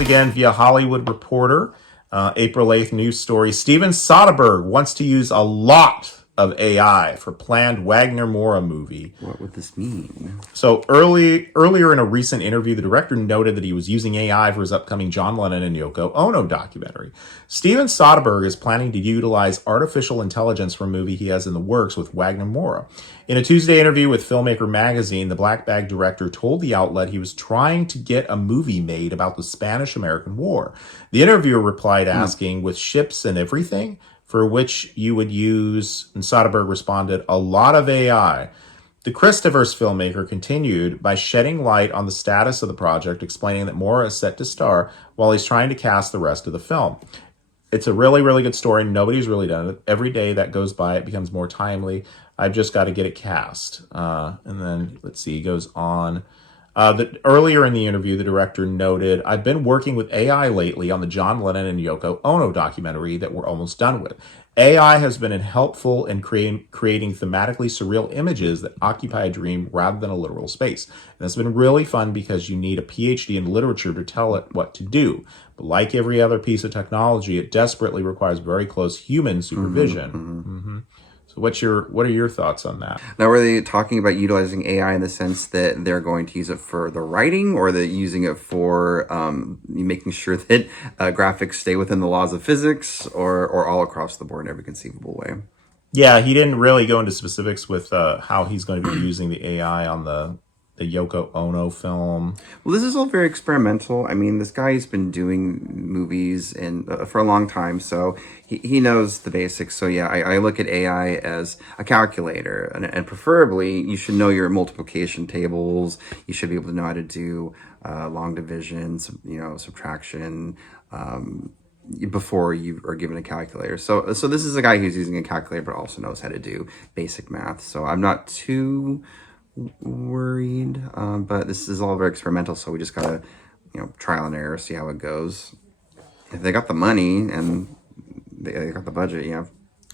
again via Hollywood Reporter. April 8th news story. Steven Soderbergh wants to use a lot of AI for planned Wagner Moura movie. What would this mean? So earlier in a recent interview, the director noted that he was using AI for his upcoming John Lennon and Yoko Ono documentary. Steven Soderbergh is planning to utilize artificial intelligence for a movie he has in the works with Wagner Moura. In a Tuesday interview with Filmmaker magazine, the Black Bag director told the outlet he was trying to get a movie made about the Spanish-American War. The interviewer replied asking, with ships and everything, for which you would use, and Soderbergh responded, a lot of AI. The Christoverse filmmaker continued by shedding light on the status of the project, explaining that Moura is set to star while he's trying to cast the rest of the film. It's a really, really good story. Nobody's really done it. Every day that goes by, it becomes more timely. I've just got to get it cast. And then, let's see, he goes on. Earlier in the interview, the director noted, I've been working with AI lately on the John Lennon and Yoko Ono documentary that we're almost done with. AI has been helpful in creating thematically surreal images that occupy a dream rather than a literal space. And it's been really fun because you need a PhD in literature to tell it what to do. But like every other piece of technology, it desperately requires very close human supervision. So what are your thoughts on that? Now, were they talking about utilizing AI in the sense that they're going to use it for the writing, or they're using it for making sure that graphics stay within the laws of physics, or all across the board in every conceivable way? Yeah, he didn't really go into specifics with how he's going to be using the AI on the Yoko Ono film. Well, this is all very experimental. I mean, this guy's been doing movies for a long time, so he knows the basics. So yeah, I look at AI as a calculator, and preferably you should know your multiplication tables. You should be able to know how to do long division, subtraction, before you are given a calculator. So this is a guy who's using a calculator, but also knows how to do basic math. So I'm not too worried, but this is all very experimental, so we just gotta trial and error, see how it goes. If they got the money and they got the budget,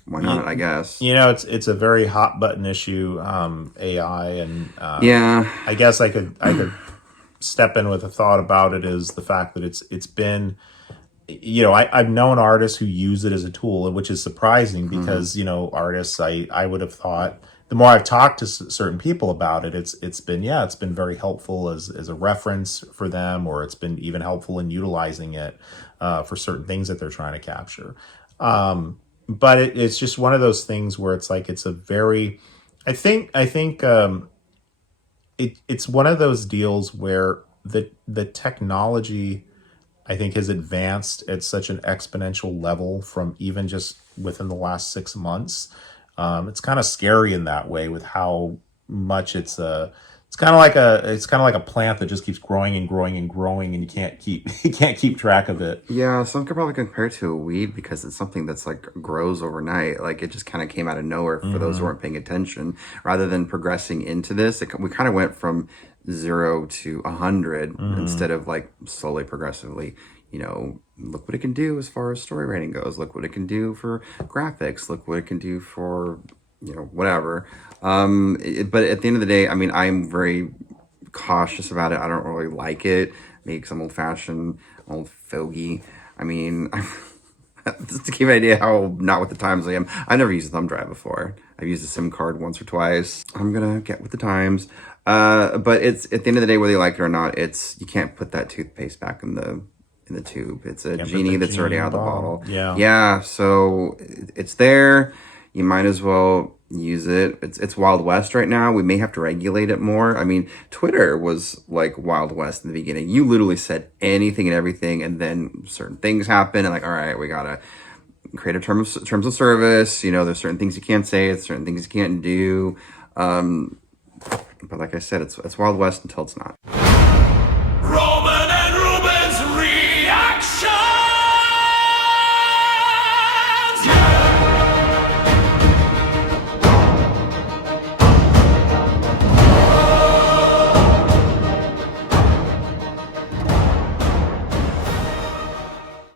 why not? I guess it's a very hot button issue, AI, and yeah, I guess I could step in with a thought about it, is the fact that it's been, I've known artists who use it as a tool, which is surprising because artists, I would have thought, the more I've talked to certain people about it, it's been very helpful as a reference for them, or it's been even helpful in utilizing it for certain things that they're trying to capture. But it's just one of those things where it's like, it's a very, I think it's one of those deals where the technology, I think, has advanced at such an exponential level from even just within the last 6 months. It's kind of scary in that way, with how much it's kind of like a plant that just keeps growing and growing and growing, and you can't keep track of it. Yeah, some could probably compare it to a weed, because it's something that's like grows overnight. Like, it just kind of came out of nowhere for those who weren't paying attention. Rather than progressing into this, we kind of went from 0 to 100 instead of like slowly, progressively. Look what it can do as far as story writing goes. Look what it can do for graphics. Look what it can do for, whatever. But at the end of the day, I mean, I'm very cautious about it. I don't really like it. Maybe because I'm old-fashioned, old fogey. I mean, just to give you an idea how not with the times I am, I've never used a thumb drive before. I've used a SIM card once or twice. I'm going to get with the times. But it's, at the end of the day, whether you like it or not, you can't put that toothpaste back in the tube. It's a genie that's already out of the bottle. Yeah. So it's there. You might as well use it. It's Wild West right now. We may have to regulate it more. I mean, Twitter was like Wild West in the beginning. You literally said anything and everything, and then certain things happen, and like, all right, we gotta create a terms of service. There's certain things you can't say, there's certain things you can't do. But like I said, it's Wild West until it's not.